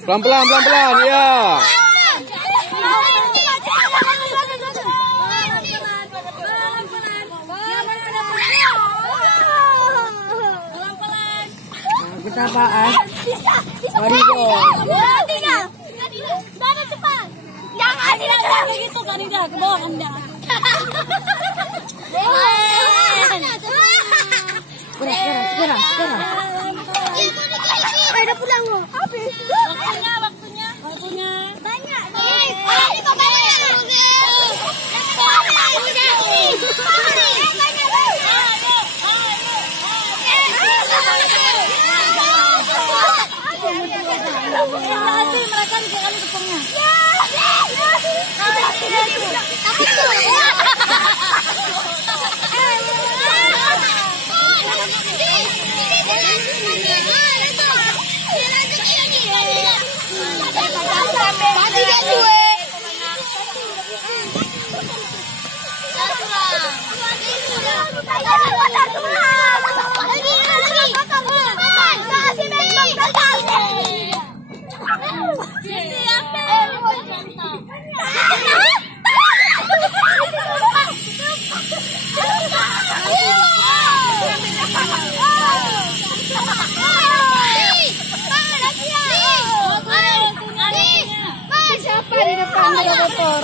Pelan-pelan, pelan-pelan, ya. Kita apaan? Marigo. Dapat cepat. Jangan kayak gitu kan dia ke bawah kan dia. Sekarang. Ada pulang lo. Habis. Waktunya. Banyak. Ini kok banyak. Mereka dua kali tepungnya. Siapa di depan ada motor?